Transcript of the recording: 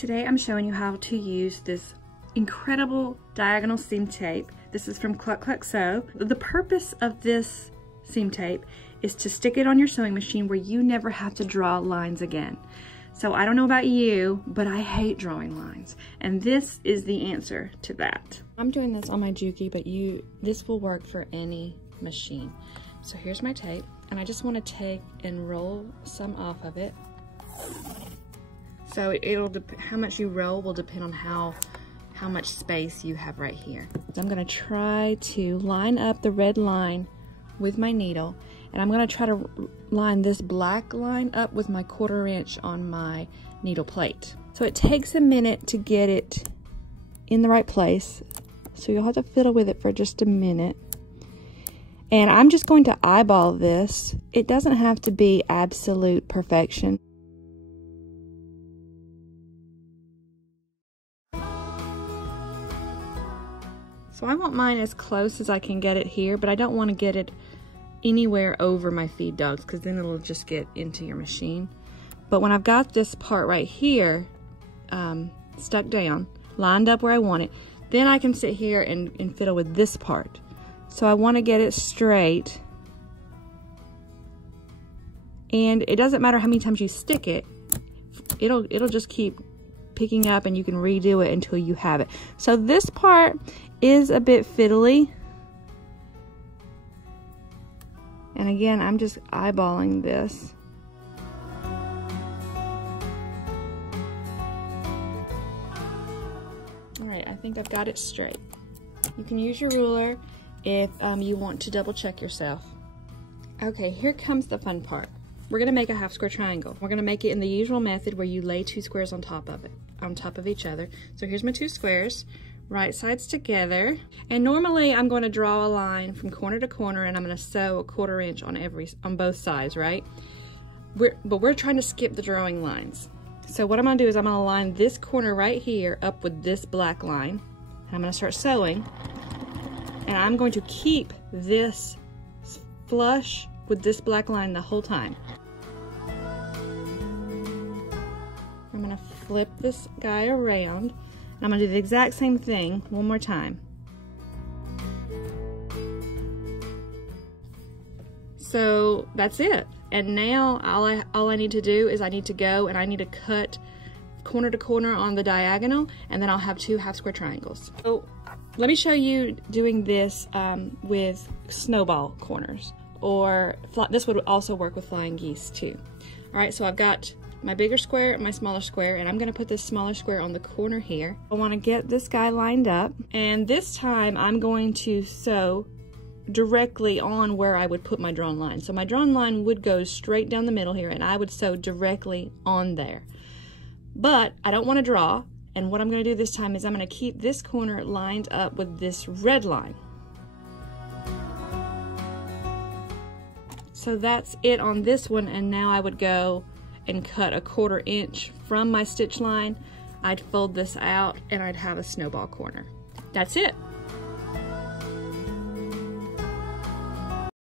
Today I'm showing you how to use this incredible diagonal seam tape. This is from Cluck Cluck Sew. The purpose of this seam tape is to stick it on your sewing machine where you never have to draw lines again. So I don't know about you, but I hate drawing lines. And this is the answer to that. I'm doing this on my Juki, but this will work for any machine. So here's my tape, and I just want to take and roll some off of it. So how much you roll will depend on how much space you have right here. So I'm going to try to line up the red line with my needle, and I'm going to try to line this black line up with my 1/4 inch on my needle plate. So it takes a minute to get it in the right place, so you'll have to fiddle with it for just a minute. And I'm just going to eyeball this. It doesn't have to be absolute perfection. So I want mine as close as I can get it here, but I don't want to get it anywhere over my feed dogs because then it'll just get into your machine. But when I've got this part right here stuck down, lined up where I want it, then I can sit here and fiddle with this part. So I want to get it straight. And it doesn't matter how many times you stick it, it'll just keep picking up, and you can redo it until you have it. So this part is a bit fiddly. And again, I'm just eyeballing this. All right, I think I've got it straight. You can use your ruler if you want to double check yourself. Okay, here comes the fun part. We're gonna make a half square triangle. We're gonna make it in the usual method where you lay 2 squares on top of each other. So here's my 2 squares, right sides together. And normally I'm going to draw a line from corner to corner, and I'm going to sew a 1/4 inch on both sides, right? But we're trying to skip the drawing lines. So what I'm going to do is I'm going to line this corner right here up with this black line. And I'm going to start sewing, and I'm going to keep this flush with this black line the whole time. I'm going to flip this guy around, and I'm going to do the exact same thing one more time. So that's it. And now all I need to do is I need to go and I need to cut corner to corner on the diagonal, and then I'll have 2 half square triangles. So let me show you doing this with snowball corners, or this would also work with flying geese too. All right, so I've got my bigger square and my smaller square, and I'm going to put this smaller square on the corner here. I want to get this guy lined up, and this time I'm going to sew directly on where I would put my drawn line. So my drawn line would go straight down the middle here, and I would sew directly on there. But I don't want to draw, and what I'm going to do this time is I'm going to keep this corner lined up with this red line. So that's it on this one, and now I would go and cut a 1/4 inch from my stitch line. I'd fold this out, and I'd have a snowball corner. That's it.